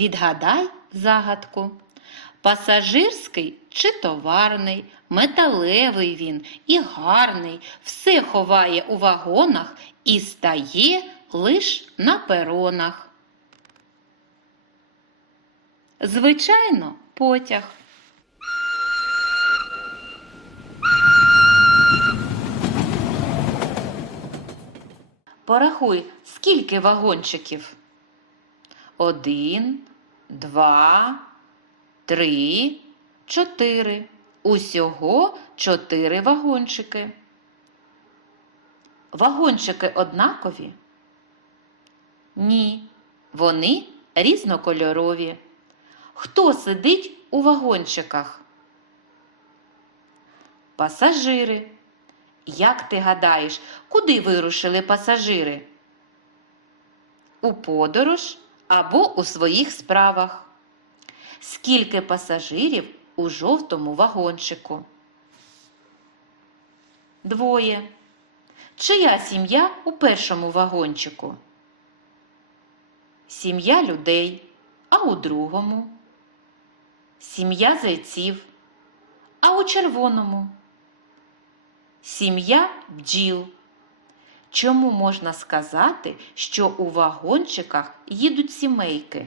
Відгадай загадку. Пасажирський чи товарний, металевий він і гарний, все ховає у вагонах і стає лиш на перонах. Звичайно, потяг. Порахуй, скільки вагончиків? Один, два, три, чотири. Усього чотири вагончики. Вагончики однакові? Ні, вони різнокольорові. Хто сидить у вагончиках? Пасажири. Як ти гадаєш, куди вирушили пасажири? У подорож або у своїх справах. Скільки пасажирів у жовтому вагончику? Двоє. Чия сім'я у першому вагончику? Сім'я людей, а у другому? Сім'я зайців, а у червоному? Сім'я бджіл. Чому можна сказати, що у вагончиках їдуть сімейки?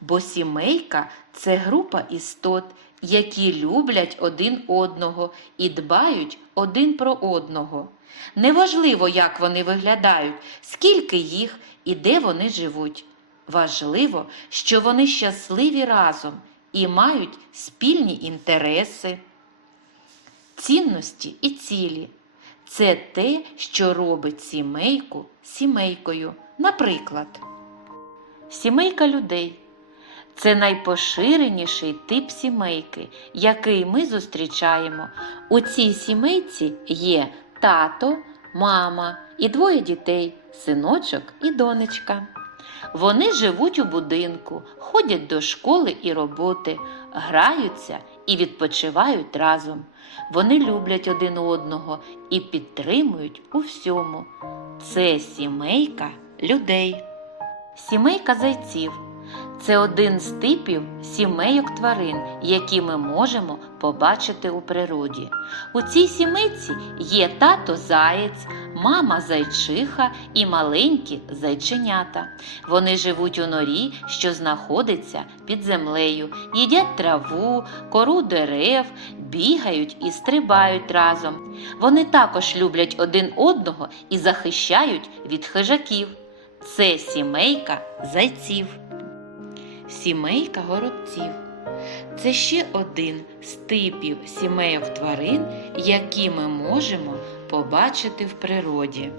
Бо сімейка це група істот, які люблять один одного і дбають один про одного. Неважливо, як вони виглядають, скільки їх і де вони живуть. Важливо, що вони щасливі разом і мають спільні інтереси цінності і цілі. Це те, що робить сімейку сімейкою. Наприклад, сімейка людей це найпоширеніший тип сімейки, який ми зустрічаємо. У цій сімейці є тато, мама і двоє дітей, синочок і донечка. Вони живуть у будинку, ходять до школи і роботи, граються і відпочивають разом. Вони люблять один одного і підтримують у всьому. Це сімейка людей. Сімейка зайців це один з типів сімейок тварин, які ми можемо побачити у природі. У цій сімейці є тато заєць, мама зайчиха і маленькі зайченята. Вони живуть у норі, що знаходиться під землею, їдять траву, кору дерев, бігають і стрибають разом. Вони також люблять один одного і захищають від хижаків. Це сімейка зайців. Сімейка горобців. Це ще один з типів сімейок тварин, які ми можемо побачити в природі.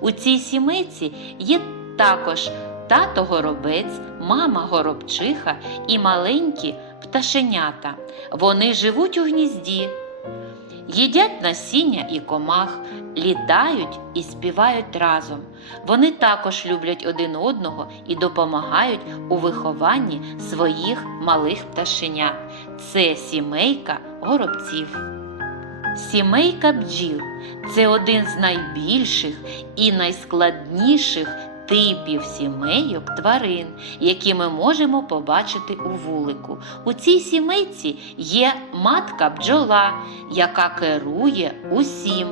У цій сімейці є також тато горобець, мама горобчиха і маленькі пташенята. Вони живуть у гнізді, їдять насіння і комах, літають і співають разом. Вони також люблять один одного і допомагають у вихованні своїх малих пташенят. Це сімейка горобців. Сімейка бджіл це один з найбільших і найскладніших типів сімейок тварин, які ми можемо побачити у вулику. У цій сімейці є матка бджола, яка керує усім.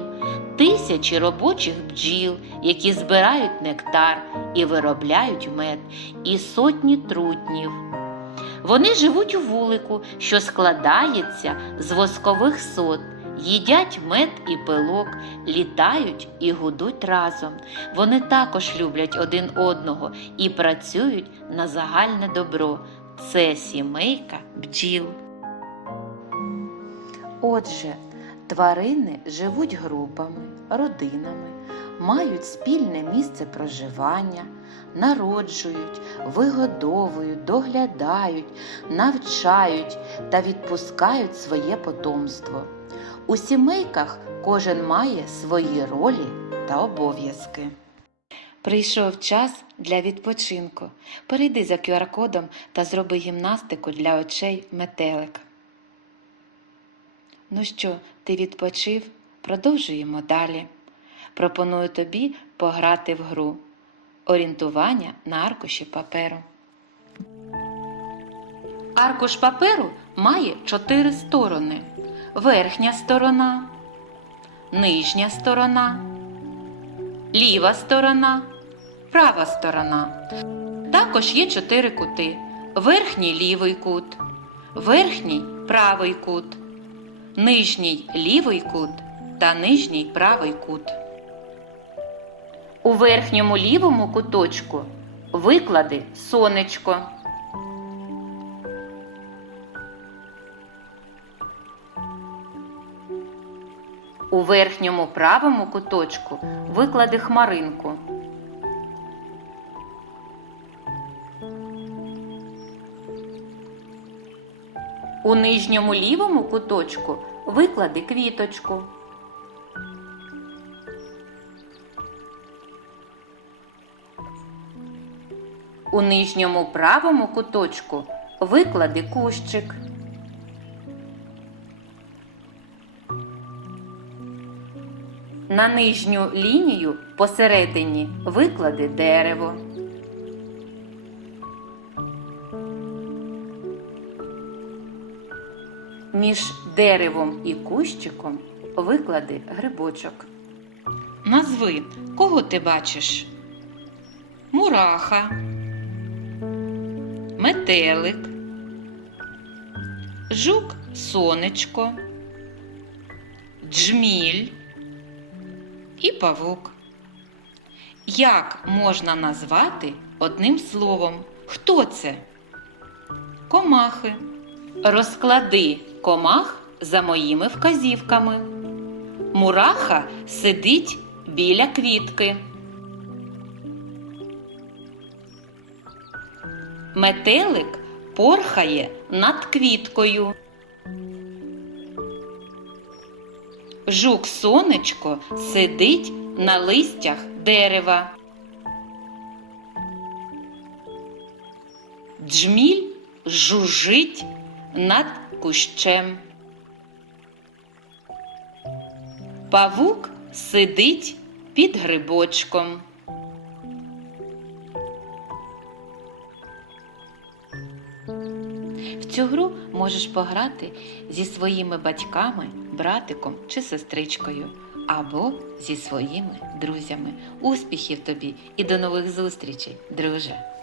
Тисячі робочих бджіл, які збирають нектар і виробляють мед, і сотні трутнів. Вони живуть у вулику, що складається з воскових сот, їдять мед і пилок, літають і гудуть разом. Вони також люблять один одного і працюють на загальне добро. Це сімейка бджіл. Отже, тварини живуть групами, родинами, мають спільне місце проживання, народжують, вигодовують, доглядають, навчають та відпускають своє потомство. У сімейках кожен має свої ролі та обов'язки. Прийшов час для відпочинку. Перейди за QR-кодом та зроби гімнастику для очей метелик. Ну що, ти відпочив? Продовжуємо далі. Пропоную тобі пограти в гру орієнтування на аркуші паперу. Аркуш паперу має чотири сторони: верхня сторона, нижня сторона, ліва сторона, права сторона. Також є чотири кути: верхній лівий кут, верхній правий кут, нижній лівий кут та нижній правий кут. У верхньому лівому куточку виклади сонечко. У верхньому правому куточку виклади хмаринку. У нижньому лівому куточку виклади квіточку. У нижньому правому куточку виклади кущик. На нижню лінію посередині виклади дерево. Між деревом і кущиком виклади грибочок. Назви, кого ти бачиш? Мураха, метелик, жук сонечко, джміль і павук. Як можна назвати одним словом? Хто це? Комахи. Розклади комах за моїми вказівками. Мураха сидить біля квітки. Метелик порхає над квіткою. Жук сонечко сидить на листях дерева. Джміль жужжить над кущем. Павук сидить під грибочком. В цю гру можеш пограти зі своїми батьками, братиком чи сестричкою, або зі своїми друзями. Успіхів тобі і до нових зустрічей, друже!